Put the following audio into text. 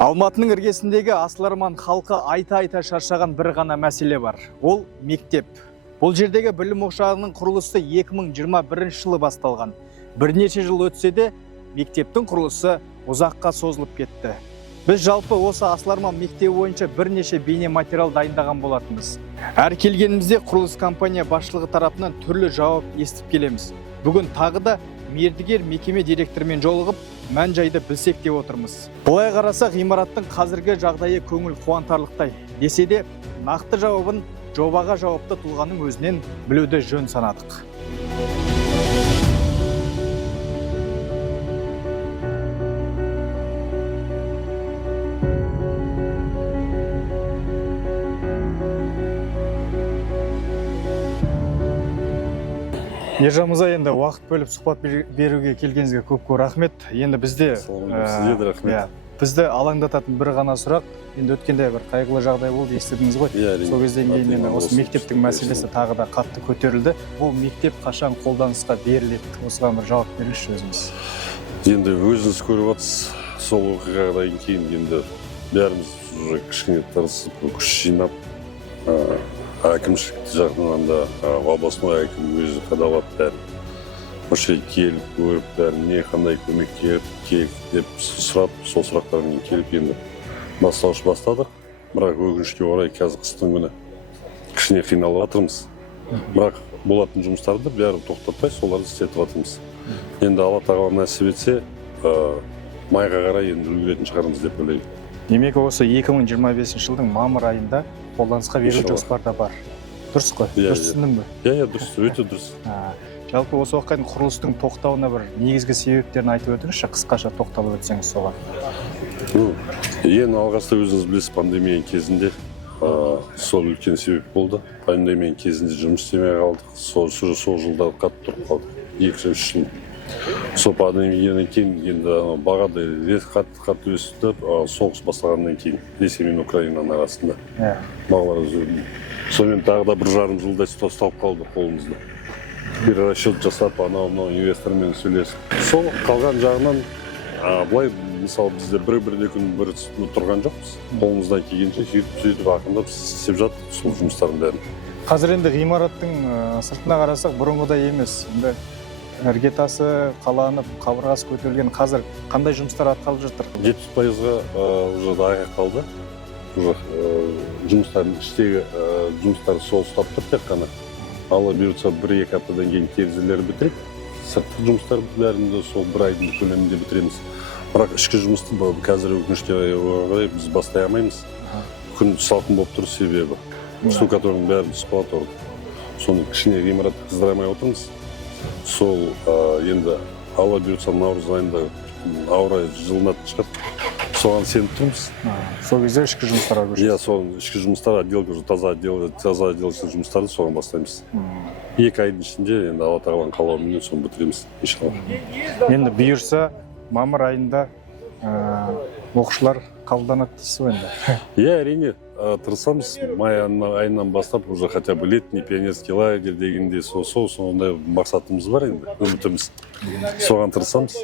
Алматының іргесіндегі Асыл-Арман халқы айта шаршаған бір ғана мәселе бар. Ол мектеп. Бұл жердегі білім ошағының құрылысы 2021 жылы басталған. Бірнеше жыл өтсе де, мектептің құрылысы ұзаққа созылып кетті. Біз жалпы осы Асыл-Арман мектебі бойынша бірнеше бейне материал дайындаған болатынбыз. Әр келгенімізде құрылыс компания басшылығы тарапынан түрлі жауап естіп келеміз. Бүгін тағы да мердігер мекеме директорымен жолығып, мән-жайды білсек деп отырмыз. Бұлай қарасақ, ғимараттың қазіргі жағдайы көңіл қуантарлықтай. Десе де, нақты жауабын жобаға жауапты тұлғаның өзінен білуді жөн санадық. Ержан мырза, енді уақыт бөліп сұхбат беруге келгеніңізге көп рахмет. Енді бізде бізді алаңдататын бір ғана сұрақ, енді өткенде бір қайғылы жағдай болды, естідіңіз ғой. Сол кезден кейін енді осы мектептің мәселесі тағы да қатты көтерілді. Бұл мектеп қашан қолданысқа беріледі? Осыған бір жауап беріңізші өзіңіз. Енді өзіңіз көріп отырсыз, сол оқиғадан кейін енді бәріміз уже кішкене тырысып, күш жинап, әкімшілік жағынан да областной әкім өзі қадағалап бәрін осы келіп көріп бәрін не қандай көмек керек деп сұрап, сол сұрақтармен келіп енді бастауыш бастадық. Бірақ өкінішке орай қазір қыстың күні кішкене қиналып жатырмыз. Бірақ болатын жұмыстарды бәрін тоқтатпай соларды істетіп жатырмыз. Енді Алла тағала нәсіп етсе, майға қарай енді үлгеретін шығармыз деп ойлаймын. Демек, осы 2025 жылдың мамыр айында қолданысқа беру жоспарда бар. Дұрыс қой? Дұрыс түсіндім бе? Дұрыс, өте дұрыс. Жалпы осы уақыттың құрылыстың тоқтауына бір негізгі себептерін айтып өтіңізші, қысқаша тоқталып өтсеңіз соған. Ең алғашқы өзіңіз білесіз, пандемия кезінде сол үлкен себеп болды. Пандемия кезінде жұмыс істемей қалдық. Сол жылда қатты тұрып қалдық. 2-3 жыл. Сол пандемиядан кейін енді бағада қатты өсті, соғыс басталғаннан кейін Ресей мен Украинаның арасында бағалар өзгерді. Сонымен тағы да 1,5 жылдай ұсталып қалды қолымызда. Перерасчет жасап, анау инвестормен сөйлесіп. Сол қалған жағынан былай, мысалы, біздер бір-бірде күн бір тұрған жоқпыз. Қолымыздан келгенше сөйтіп ақындап істеп жаттық сол жұмыстардың бәрін. Қазір енді ғимараттың сыртына қарасақ бұрынғыдай емес. Іргетасы қаланып, қабырғасы көтерілген, қазір қандай жұмыстар атқарылып жатыр? 70%-ға уже аяқталды. Іштегі жұмыстар сол ұстап тұр тек қана. Алла бұйыртса 1-2 аптадан кейін терезелерді бітіріп, сыртқы жұмыстарды бәрінде сол 1 айдың көлемінде бітіреміз. Бірақ ішкі жұмысты қазір өкінішке орай біз бастай алмаймыз. Күн салқын болып тұр себебі. Штукатурдың бәрін түсіп қалады. Соны кішкене ғимаратты қыздырамай отырмыз. Сол енді Алла бұйыртса наурыз айында ауа райы жылынатын шығар. Соған сеніп тұрмыз. Сол кезде ішкі жұмыстарға көшеміз. Сол ішкі жұмыстар, таза отделочный жұмыстарды соған бастаймыз. 2 айдың ішінде енді Алла тағаланың қалауымен соны бітіреміз, иншалла. Енді бұйырса мамыр айында оқушылар қабылданады дейсіз ғой енді. Әрине, тырысамыз. Май айынан бастап уже хотя бы летний пионерский лагерь дегенде сондай мақсатымыз бар енді, үмітіміз. Соған тырысамыз.